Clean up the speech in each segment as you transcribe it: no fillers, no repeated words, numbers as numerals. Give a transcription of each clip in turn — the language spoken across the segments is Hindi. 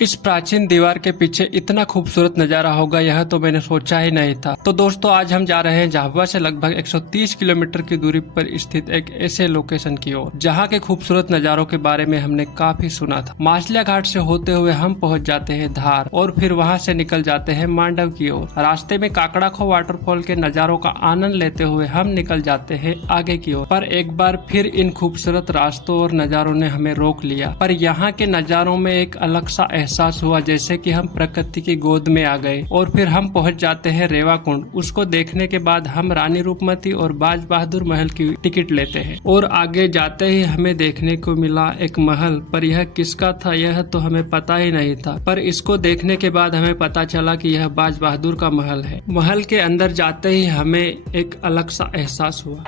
इस प्राचीन दीवार के पीछे इतना खूबसूरत नजारा होगा यह तो मैंने सोचा ही नहीं था। तो दोस्तों आज हम जा रहे हैं झाबुआ से लगभग 130 किलोमीटर की दूरी पर स्थित एक ऐसे लोकेशन की ओर जहां के खूबसूरत नजारों के बारे में हमने काफी सुना था। माछलिया घाट से होते हुए हम पहुंच जाते हैं धार और फिर वहां से निकल जाते हैं मांडव की ओर। रास्ते में काकड़ाखो वाटरफॉल के नजारों का आनंद लेते हुए हम निकल जाते हैं आगे की ओर। पर एक बार फिर इन खूबसूरत रास्तों और नजारों ने हमें रोक लिया। पर यहाँ के नजारों में एक अलग सा एहसास हुआ जैसे कि हम प्रकृति की गोद में आ गए। और फिर हम पहुंच जाते हैं रेवा कुंड। उसको देखने के बाद हम रानी रूपमती और बाज बहादुर महल की टिकट लेते हैं और आगे जाते ही हमें देखने को मिला एक महल। पर यह किसका था यह तो हमें पता ही नहीं था, पर इसको देखने के बाद हमें पता चला कि यह बाज बहादुर का महल है। महल के अंदर जाते ही हमें एक अलग सा एहसास हुआ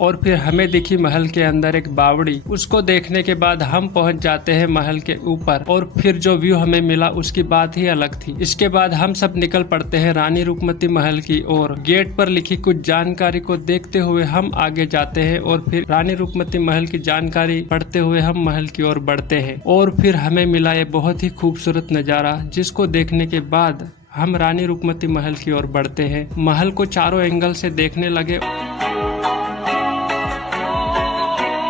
और फिर हमें दिखी महल के अंदर एक बावड़ी। उसको देखने के बाद हम पहुंच जाते हैं महल के ऊपर और फिर जो व्यू हमें मिला उसकी बात ही अलग थी। इसके बाद हम सब निकल पड़ते हैं रानी रूपमती महल की ओर। गेट पर लिखी कुछ जानकारी को देखते हुए हम आगे जाते हैं और फिर रानी रूपमती महल की जानकारी पढ़ते हुए हम महल की ओर बढ़ते हैं। और फिर हमें मिला ये बहुत ही खूबसूरत नजारा, जिसको देखने के बाद हम रानी रूपमती महल की ओर बढ़ते हैं। महल को चारों एंगल से देखने लगे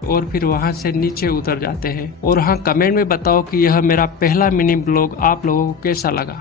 और फिर वहां से नीचे उतर जाते हैं। और हाँ, कमेंट में बताओ कि यह मेरा पहला मिनी ब्लॉग आप लोगों को कैसा लगा।